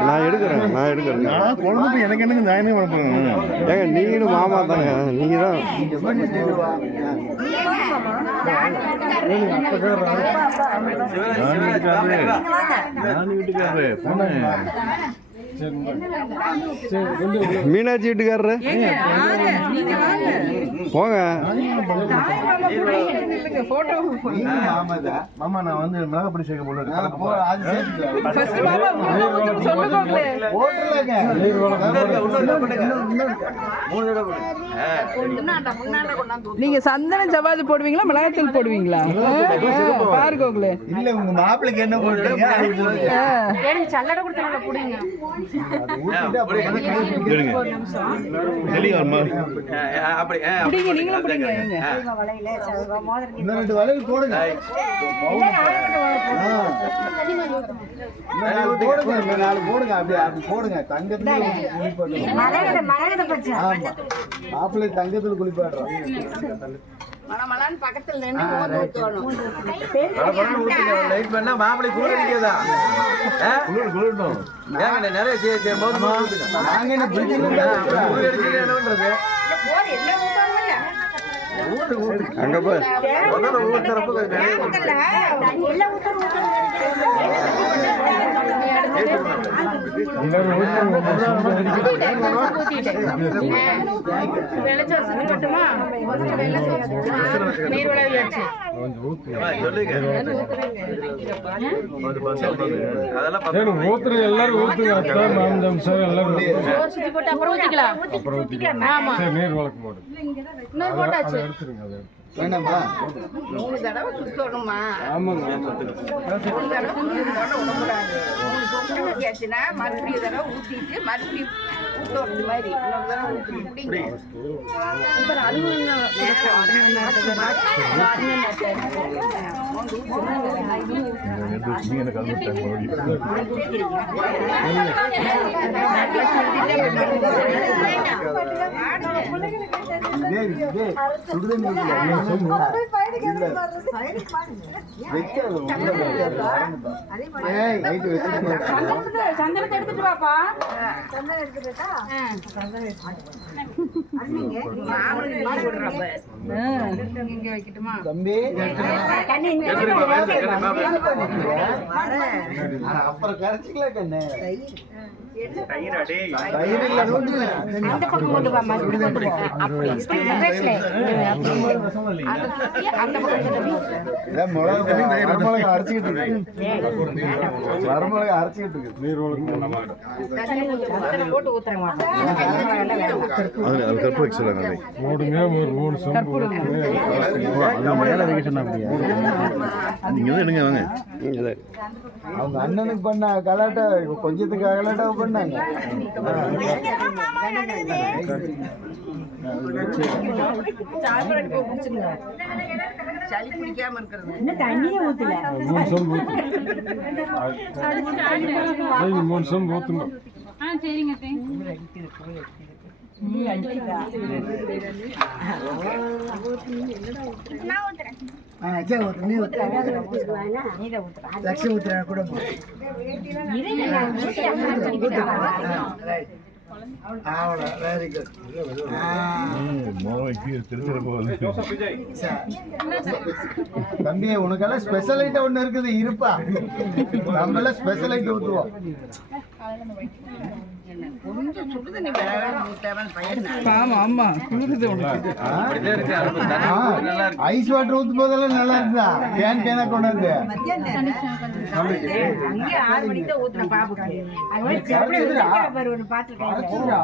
நான் எடுக்கிறேன் நான் எடுக்கிறேன். குழம்பு எனக்கு என்னங்க என்ன பண்ண ஏங்க நீங்களும் மாமா தாங்க நீங்கள் தான் போனேன். மீனாட்சி வீட்டுக்காரரு போங்க. மாமா நான் வந்து மிளகாப்பொடி சேர்க்க போல நான் போ, அது சேர்த்துக்கலாம். சொல்லுங்க போட்டுருலங்க. நீங்க சந்தன ஜவாது போடுவீங்களா மிளகாத்தூள் போடுவீங்களா பாருகோங்களே இல்ல உங்க மாப்பிளைக்கு என்ன வெளியே ஒரு மாதிரி பிடிங்க பிடிங்க. வளையல் போடுங்க அப்படியே அப்படி போடுங்க. தங்கத்துல குளிப்பாடுறோம். ஆமா மாப்பிள்ளை தங்கத்துல குளிப்பாடுறோம் லைட் பண்ணா மாப்பிளை கூட அடிக்காதா குளிர் குளிரட்டும் ஏங்க நிறைய சே- சே- மோது மோது ஊத்துங்க. நாங்க என்ன பிடிச்சு ஊர் அடிச்சுட்டு என்ன பண்றது அங்கே போய் முதல்ல ஊத்துறப்ப நிறைய ஊத்துறது எல்லாரும் ஊத்துங்க மாமஞ்சம் சார் எல்லாரும் அப்புறம் ஊத்திக்கலாம் அப்புறம் ஊத்திக்கலாம் ஆமா. சரி நீர் வழக்கு போடு இன்னொரு போட்டாச்சு அதை எடுத்துருங்க அதை எடுத்து வேணாமா மூணு தடவை சுத்தணுமா? ஆமாங்க ஒரு தடவை சுத்தணும் விடக்கூடாது மூணு ஊற்றியாச்சுன்னா மறுபடியும் தடவை ஊற்றிட்டு மறுபடியும் ஊற்றுறது மாதிரி இன்னொரு தடவை ஊற்றி குடிங்க. சுடுதண்ணி ஊத்தல. இல்ல. வைக்காத, உள்ள வைக்காத. ஏய், night வச்சுட்டு சந்தனத்தை எடுத்துட்டு இங்கே வைக்கட்டுமா தம்பி அப்புறம் கரைச்சிக்கலாம் கண்ணு கையிடா, டேய். தயிர் இல்ல நோண்டுல. அந்த பக்கம் கொண்டு வா அப்படி வரமிளகா அரைச்சிக்கிட்டு இருக்கு. வரமிளகா அரைச்சிக்கிட்டு இருக்கு. நீர் வழக்கு போடலாமா போட்டு ஊற்றுறேன் அது அது கற்பூர வச்சுருவாங்க போடுங்க ஒரு மூணு சொம்பு மேலே தான் எடுங்க வாங்க. அவங்க அண்ணனுக்கு பண்ண கலாட்டா கொஞ்சத்துக்கு கலாட்டா பண்ணாங்க. சளி பிடிக்காம இருக்கிறது மூணு சொம்பு ஊற்று மூணு சொம்பு ஊற்றுங்க ஆ சரிங்க அத்தை. லட்சம் கூட அவ்வளோ வெரி குட் தம்பி உனக்கெல்லாம் ஸ்பெஷல் ஐட்டம் ஒன்று இருக்குது இருப்பா. நம்மளாம் ஸ்பெஷல் ஐட்டம் ஊற்றுவோம் ஐஸ் வாட்டர் ஊற்றும் போதெல்லாம் நல்லா இருந்தா கேன் கேனா கொண்டாந்து. பாட்டு போடுறா.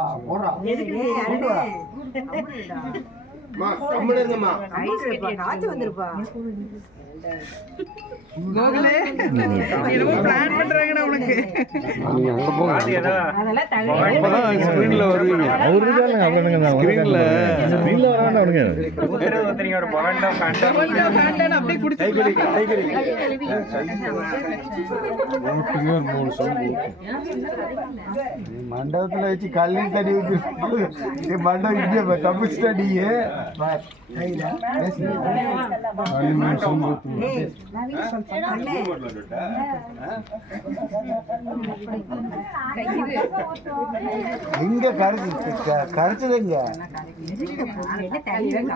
மண்டபத்துல வச்சு கல்லி தடி மண்டபம் தப்பிச்சுட்டா நீ எங்க கரைச்சு க- கரைச்சது எங்க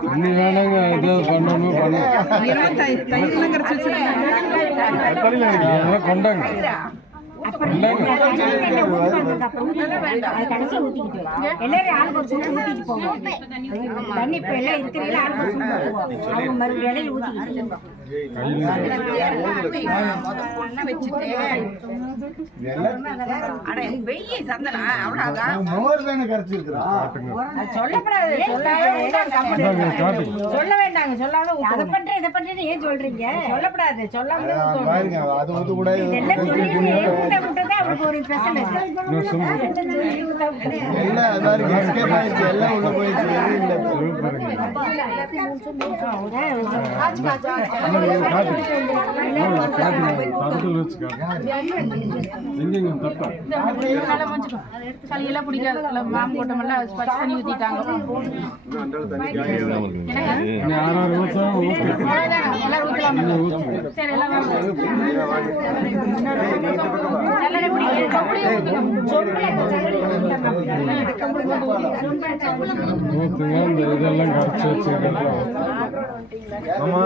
இன்னி வேணாங்க இது பண்ணணும் பண்ணணும் கொண்டாங்க. அப்புறம் கடைசி ஊத்திக்கிட்டு எல்லாரும் ஆளுக்கு ஒரு சொட்டு ஊத்திட்டு போவோம் தண்ணி இப்ப எல்லாம் இருக்கிறீங்களா ஆளுக்கு ஒரு சொட்டு ஊத்துவோம் அவங்க மறுபடியும் இடையில ஊத்திக்கிட்டு சொல்ல வேண்டாங்க சொல்ல வேண்டாங்க சொல்லாத அதை பண்றேன் இதை பண்றேன்னு ஏன் சொல்றீங்க சொல்லக்கூடாது சொல்லாம அது ஒரு எல்லாம் சளியெல்லாம் பிடிக்காது மாம் பச்சை தண்ணி ஊற்றிட்டாங்க இதெல்லாம் கரைச்சி வச்சிருக்கேன் ஆமா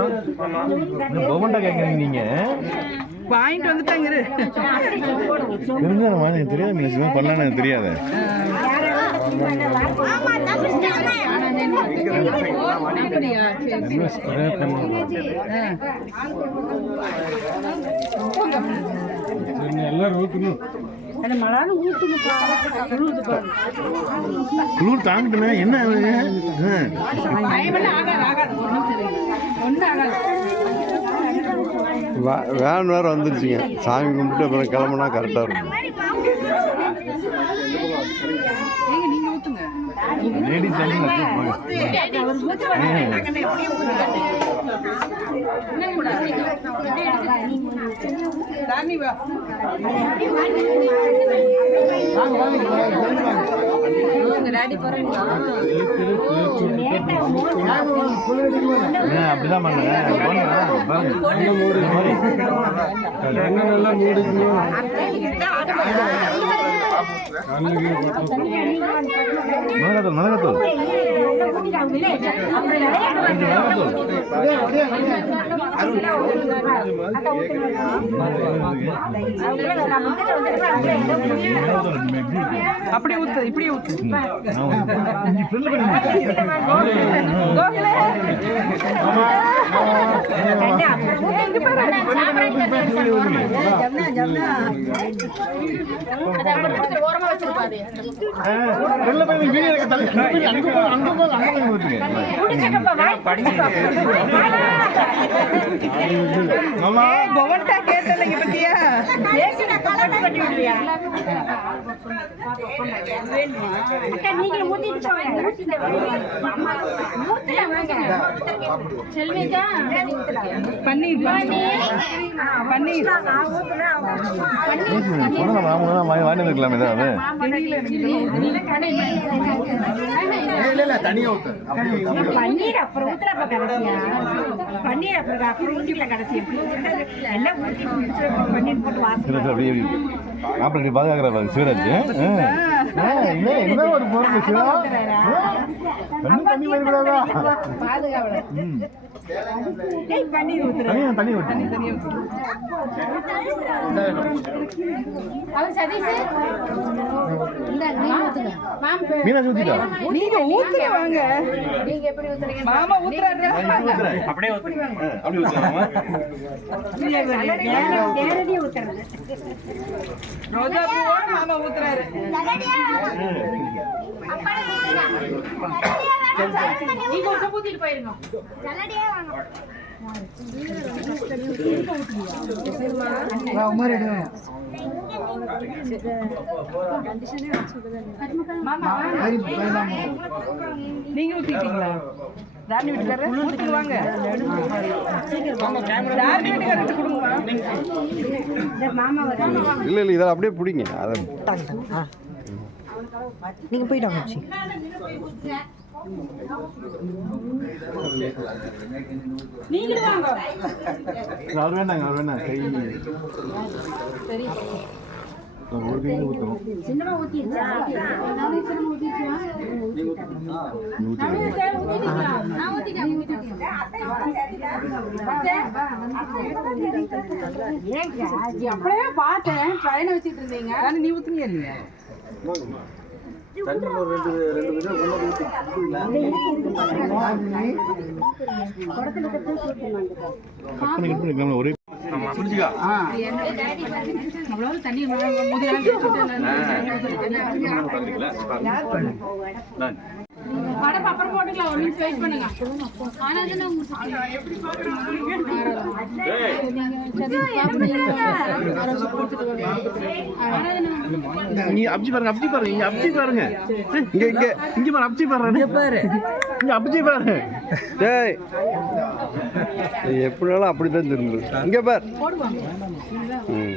பொம்மண்டா கேட்குறீங்க நீங்க வாங்கிட்டு வந்துட்டாங்க இரு. எனக்கு தெரியாது நினைச்சுமே பண்ணலான்னு எனக்கு தெரியாது. குளிர் தாங்கிட்டுமே என்ன ஆகாது, ஆகாது. வேன் வேற வந்துருச்சுங்க. சாமி கும்பிட்டு அப்புறம் கிளம்புனா கரெக்டாக இருக்கும். லேடிஸ் தண்ணி அப்படிதான் பண்ணுங்க மிளகாத்தூள் மிளகாத்தூள். அப்படியே ஊத்து இப்படியே ஊத்து. ஓரமா வச்சிருப்பாரு. ভবনটা কে வீடியோ எடுக்க தள்ளி அங்க போ அங்க போ அங்க போய் ஊத்துங்க மாமா பவன்டா கேட்டல பத்தியா பன்னீர். பன்னீர். வாங்கி வந்துருக்கலாம் ஏதாவது. பன்னீர் அப்புறம் ஊத்துறப்ப கடைசியா? பன்னீர் அப்புறம் அப்புறம் ஊத்திக்கல கடைசி? எல்லாம் ஊத்தி அப்படியே மாப்பிள்ளை பாதுகாக்கிற சிவராஜ். என்ன என்ன ஒரு பொருள் சிவா தண்ணி தண்ணி வரக்கூடாதா பாதுகாவல ம். பன்னீர் ஊத்துறேன் தண்ணி தண்ணி விட்டு தனியா ஊத்துறேன் அவர் சதீஷ். மீனாட்சி ஊத்திட்டா? நீங்க ஊத்துற வாங்க. நீங்க எப்படி ஊத்துறீங்க மாமா ஊத்துறாரு அப்படியே அப்படி ஊத்துறாமா நேரடியாக ஊத்துறது. ரோஜா பூவோட மாமா ஊத்துறாரு. நீங்க ஊத்திட்டீங்களா தாரணி வீட்டுக்காரர் ஊத்துக்கு வாங்க தாரணி வீட்டுக்காரர் இல்லை இல்லை இதெல்லாம் அப்படியே பிடிங்க. அதை நீங்க போயிட்டு வாங்க சி. நீங்களும் வாங்க அது வேண்டாங்க அது வேண்டாம். கை. ஒரு கை ஊற்றணும் சின்னமா ஊத்திடுச்சா? அப்படியே பார்த்தேன். ட்ரெயினை வச்சுட்டு இருந்தீங்க. நீ இல்லையா? ஒரே அவ்வளவு தண்ணி முதுகெல்லாம் படம் அப்புறம் போட்டுக்கலாம் ஒரு நிமிஷம் வெயிட் பண்ணுங்க. ஆனா அதுல எப்படி நீ அப்படி பாருங்க அப்படி பாருங்க இங்க அப்படி பாருங்க. இங்கே இங்கே இங்க பாரு அப்படி பாருங்க. பாரு. இங்க அப்படி பாரு டேய். எப்படினாலும் அப்படி தான் திரும்புது இங்கே பார். ம்.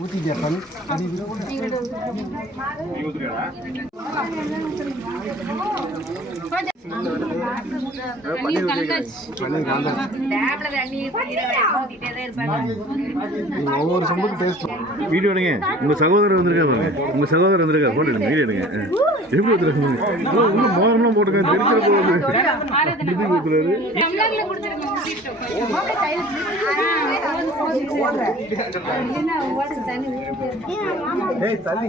ஊத்திட்டே தான் இருப்பாங்க ஒவ்வொரு சம்புக்கு டேஸ்ட் வீடியோ எடுங்க. உங்க சகோதரர் வந்திருக்கா பாருங்க. உங்க சகோதரர் வந்திருக்கா போட்டோ எடுங்க வீடியோ எடுங்க. எப்படி இன்னும் தெரிக்கிற போல இது ஊத்துறாரு ஏய் தள்ளி.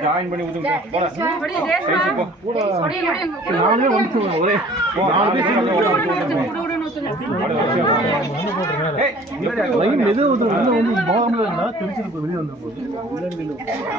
ஜாயின் பண்ணி எது வந்து உள்ள வந்து போகாமல தெரிச்சிருப்பு வெளியே வந்து போகுது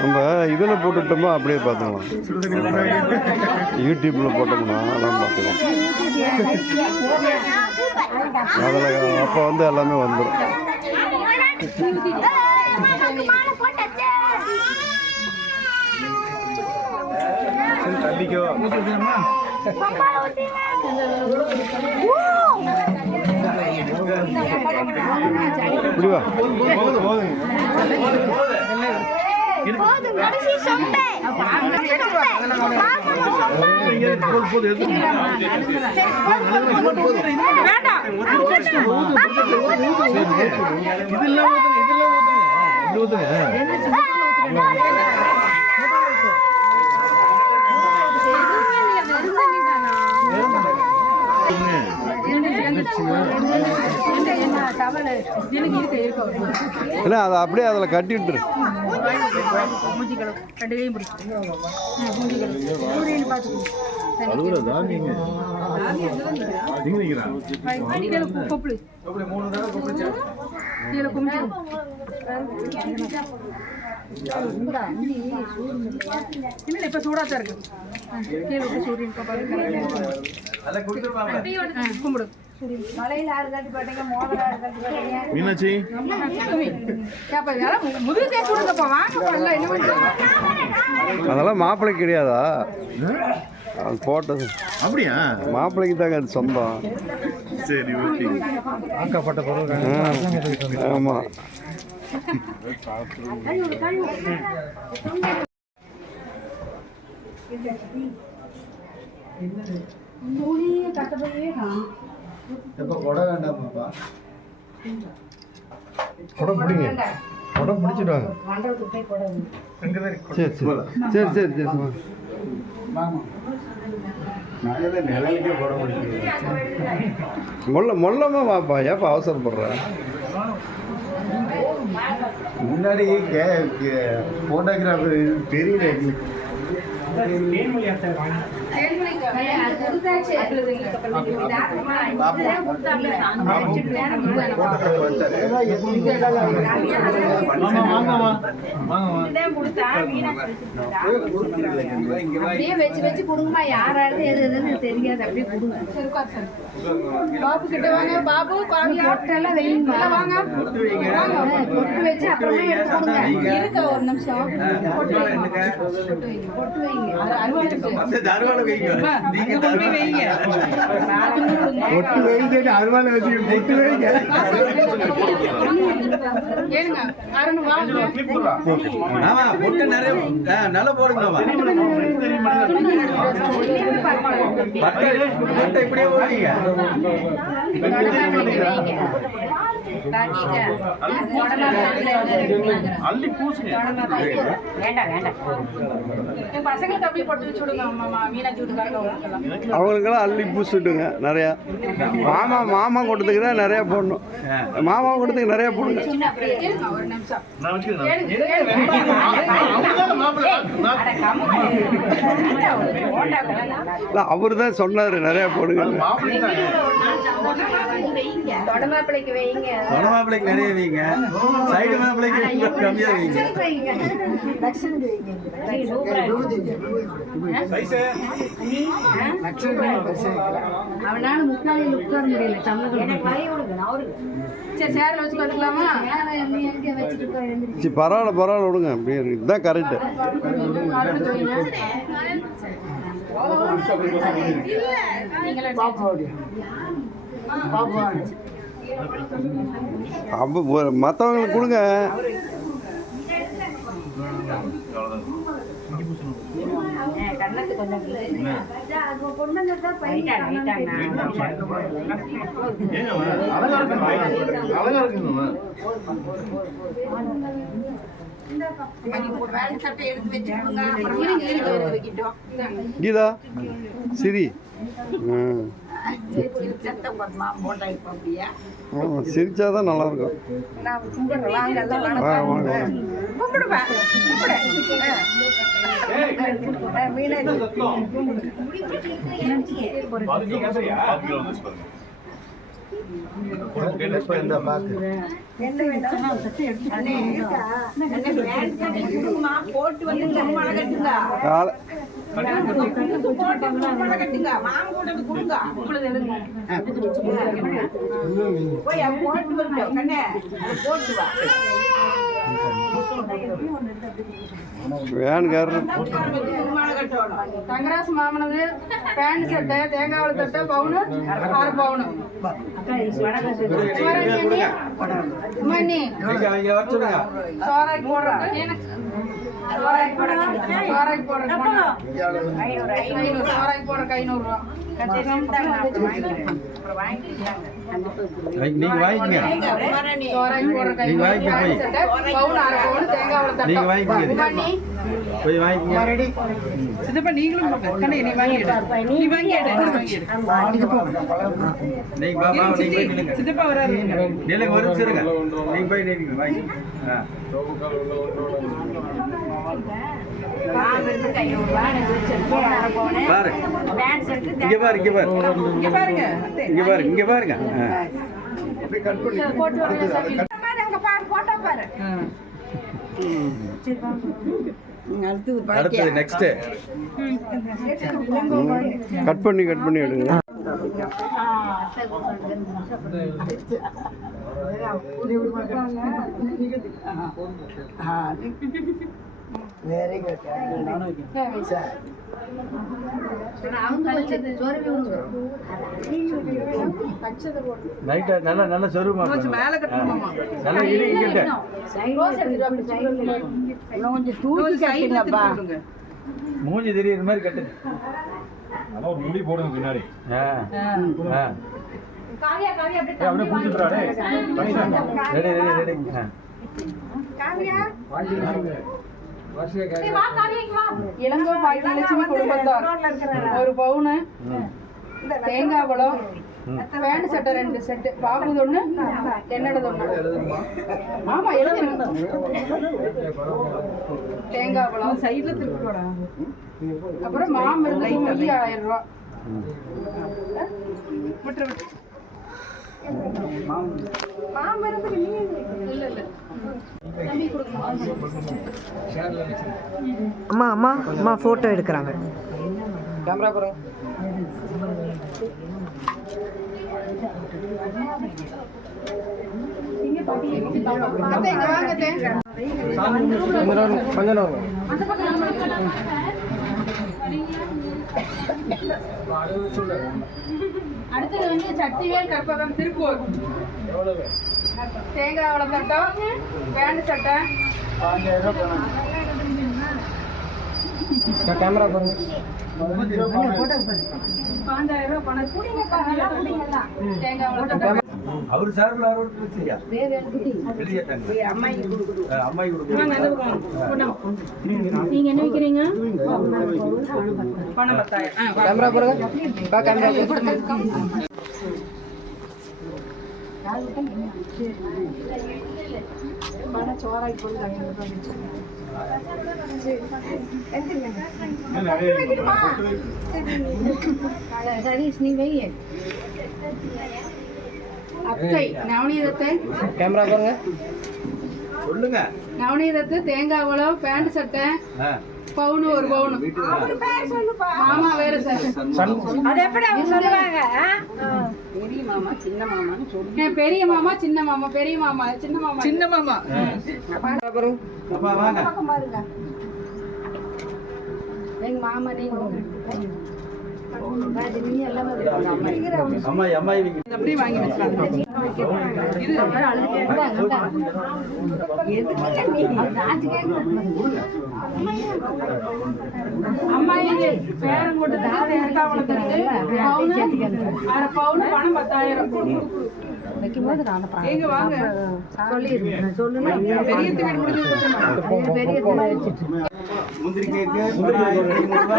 நம்ம இதில் போட்டுட்டோமா அப்படியே பார்த்துக்கலாம். யூடியூப்பில் போட்டோம்னா அதெல்லாம் பார்த்துக்கலாம். அதில் அப்போ வந்து எல்லாமே வந்துடும் போட்டாச்சு தள்ளிக்கோ இப்படி வா போதும் போதும் போதும் போதும் எடுத்து இதெல்லாம் இதெல்லாம் ஏன்னா அதை அப்படியே அதில் கட்டி விட்டுரு அழுகுறதா நிக்கிறா இப்ப சூடாத்தான் இருக்கு கீழே விட்டு சூரியன் கும்பிடு மீனாட்சி. அதெல்லாம் மாப்பிள்ளைக்கு கிடையாதா? அது போட்டது. அப்படியா? மாப்பிள்ளைக்கு தாங்க அது சொந்தம். சரி ஓகே. ஆ, ஆமா. இப்ப கொடை வேண்டாமாப்பா உடம்பு பிடிங்க. உடம்பு பிடிச்சிட்டு வாங்க சரி சரி. சரி சரி சரி மொல்ல மொல்லமா வாப்பா. ஏப்பா அவசரப்படுற? முன்னாடி போட்டோகிராஃபர் தெரியல எங்களுக்கு அப்படியே வச்சு வச்சு கொடுங்கம்மா யாராவது எது எதுன்னு தெரியாது அப்படியே கொடுங்க பாபு கிட்ட வாங்க பாபு காவியா பொட்டெல்லாம் வைங்க வாங்க வாங்க பொட்டு வச்சு அப்புறமே எடுத்து கொடுங்க இருக்க ஒரு நிமிஷம் பொட்டு வைங்க. பொட்டு வைங்க பொட்டு வைங்க. அருவாள் வச்சு பொட்டு வைங்க. ஆமா நிறைய நல்லா பட்டை இப்படியே போடுங்க அள்ளி பூசுங்க. வேண்டாம் வேண்டாம். என் பசங்களுக்கு அப்படியே பொட்டு வச்சு விடுங்க அம்மா மீனாட்சி வீட்டுக்காரங்க அவங்களுக்கெல்லாம். அள்ளி பூசிட்டுங்க நிறையா. மாமா மாமா கொடுத்துக்கு தான் நிறையா போடணும். மாமா கொடுத்துக்கு நிறையா போடுங்க. இல்லை அவர் தான் சொன்னார் நிறையா போடுங்க. மாப்பிள்ளை தான் தொடமாப்பிளைக்கு வைங்க. தொட மாப்பிள்ளைக்கு நிறைய வைங்க. சைடு மாப்பிள்ளைக்கு கம்மியா வைங்க. அவனால முக்காலில் உட்கார முடியல சரி பரவாயில்ல பரவாயில்ல விடுங்க. அப்படியே இதுதான் கரெக்டு அப்போ மற்றவங்களுக்கு கொடுங்க கண்ணத்துக்கு கொஞ்சம் கொண்டு வந்ததா பையன் ஏங்க அழகா இருக்குங்க அழகா இருக்குங்க வேலை சட்டை எடுத்து வச்சுக்கோங்க அப்புறம் இருங்க இருங்க இருங்க வைக்கிட்டோம் இந்தாங்க. கீதா சிரி. ஆமாம் சிரிச்சாதான் நல்லா இருக்கும் போட்டு வந்து தங்கராசு மாமனது பேண்ட் சட்டை தேங்காய் தட்டை பவுனு ஆறு பவுனு. மணி சோறாக்கி போடுறேன் நீங்க வாங்கிக்கங்க நீங்க வாங்கிக்க போய். நீங்க வாங்கிக்கங்க. போய் வாங்கிக்கங்க சித்தப்பா நீங்களும் கண்ணே நீ வாங்கி எடு. நீ வாங்கி எடு நீ வாங்கி எடு. நீங்க பா பா நீங்க போய் நில்லுங்க. சித்தப்பா வராரு. நில்லுங்க ஒரு நிமிஷம் இருங்க. நீங்க போய் நில்லுங்க. வாங்கி ஆ. பாரு. இங்க பாரு இங்க பாரு. இங்க பாருங்க. இங்க பாரு இங்க பாருங்க. ஆ. அடுத்தது நெக்ஸ்ட் கட் பண்ணி கட் பண்ணி எடுங்க. நைட் நல்லா நல்லா சொருமா கொஞ்சம் மேல கட்டணுமாமா நல்லா இடிக்கிட்ட கொஞ்சம் தூக்கி மூஞ்சி தெரியுற மாதிரி கட்டு. அதான் ஒரு முடி போடுங்க பின்னாடி. காவியா காவியா அப்படியே ready ready ready. Kavya. Ilango Bhagyalakshmi குடும்பத்தார் ஒரு பவுனு தேங்காய் பழம் பேண்ட் சட்டை ரெண்டு செட்டு. பாபுது ஒண்ணு? என்னோடது ஒண்ணு. ஆமா எழுதிருங்க தேங்காய் பழம். சைடுல திருப்பி போடா. அப்புறம் மாமருந்து மொழி ஆயிரம் ரூபா. விட்டுரு. விட்டுரு இல்ல இல்ல அம்மா அம்மா அம்மா ஃபோட்டோ எடுக்கிறாங்க. இங்க வாங்க அத்தை. அடுத்தது வந்து சக்திவேல் கற்பகம் திருப்பூர் தேங்காய் வளம் தட்டம் பேண்ட் சட்டை. பாஞ்சாயிரம் ரூபாய் பணம். தேங்காய் வளம் தட்டம் அவர் சார்பில் அவர் பிரச்சனையா எழுதிட்டாங்க அம்மாயி கொடுக்குறாங்க நீங்க என்ன வைக்கிறீங்க பணம் பத்தாயிரம் ஆ, சதீஷ் நீ வை அத்தை நவநீதத்தை. சொல்லுங்க. நவநீதத்து தேங்காய் வளம் பேண்ட் சட்டை பவுனு ஒரு பவுனு. மாமா வேற சார். அது எப்படி அவங்க சொல்லுவாங்க? என் பெரிய மாமா சின்ன மாமா பெரிய மாமா சின்ன மாமா? சின்ன மாமா. அப்பா வாங்க. எங்க மாமா நீங்க அப்படியே வாங்கி அம்மா இது பேரம் போட்டு பணம் பத்தாயிரம். வைக்கும்போது நான் சொல்லிடுறேன் சொல்லுங்க. முந்திரி கேக்கு. ஐநூறுரூவா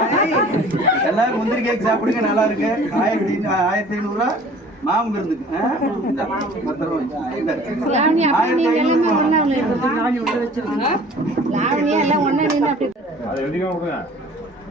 எல்லாரும் முந்திரி கேக் சாப்பிடுங்க நல்லா இருக்கு. ஆயிரத்தி ஆயிரத்தி ஐநூறுரூவா மாமன் அப்படி ஆயிரத்தி நீங்க